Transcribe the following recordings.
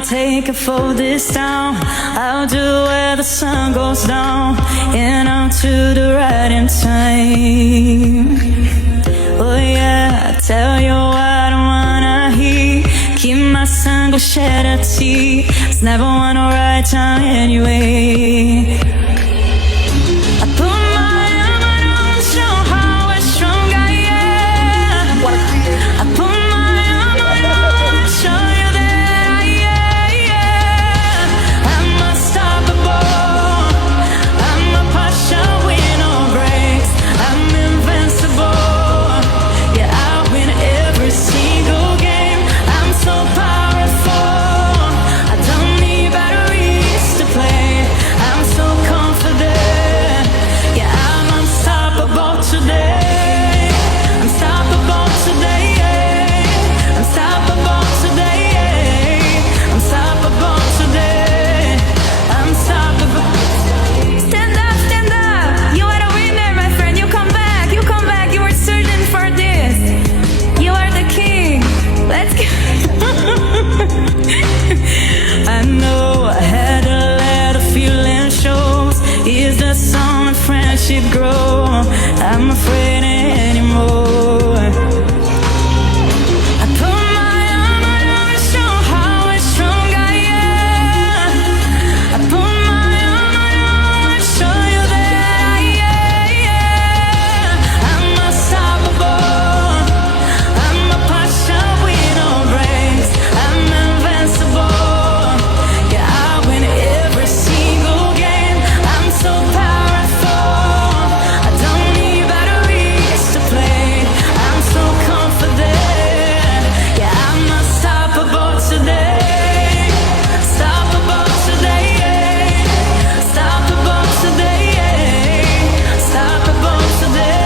will take it for this town. I'll do where the sun goes down, and I'll do the right in time. Oh yeah, I tell you what I wanna hear. Keep my sangue shed at sea. It's never on the right time anyway. I put my armor on, show how strong I am. I put my armor on, show you that I am. I'm unstoppable. I'm a passion with no brakes. I'm invincible. Yeah, I win every single game. I'm so powerful. I don't need batteries to play. I'm so confident. Yeah, I'm unstoppable today. Unstoppable today. Unstoppable today. Unstoppable today. Unstoppable. Stand up, stand up. You are a winner, my friend. You come back. You come back. You were searching for this. You are the king. Let's go. I know I had to let a feeling show. Is the song of friendship grow? I'm afraid anymore. I put my armor on, show how strong I am. I put my armor on, show you that I am. I'm unstoppable. I'm a passion with no brakes. I'm invincible. Yeah, I win every single game. I'm so powerful. I don't need batteries to play. I'm so confident. Yeah, I'm unstoppable today. Unstoppable today. Unstoppable today. Unstoppable today.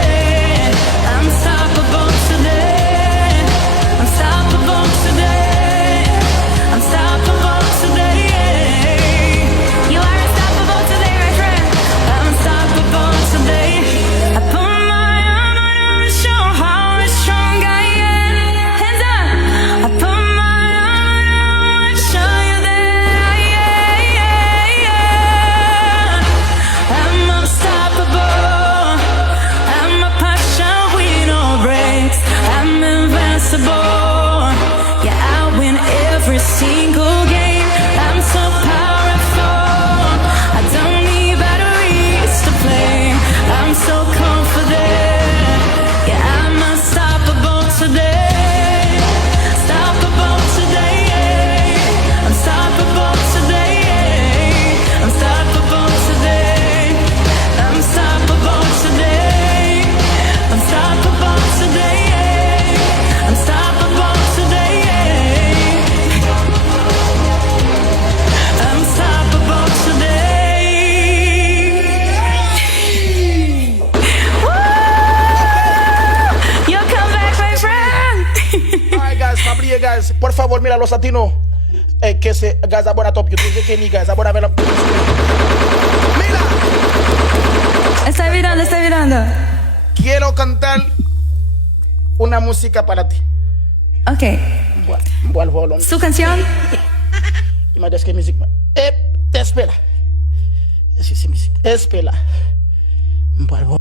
Unstoppable today. Unstoppable today. Unstoppable today. You are unstoppable today, my friend. I'm unstoppable today. I put my armor on, show how strong I am. Hands up. I put my armor on, show you that I am. I'm unstoppable. I'm a passion with no brakes. I'm invincible. Yeah, I win every single game. I'm so powerful. I don't need batteries to play. I'm so confident. Yeah, I'm unstoppable today. Unstoppable today. Unstoppable today. Unstoppable today. Unstoppable today. Unstoppable today. Unstoppable today. Unstoppable today. Woo! You come back, my friend. Alright guys, familia guys, por favor mira los latinos que se guys abona top YouTube que ni guys abona ver la mira, Está mirando, está mirando. quiero cantar una música para ti. Ok. Bueno, volumen. Su canción. Mas es que música espera. Sí, música. Espera. Bueno,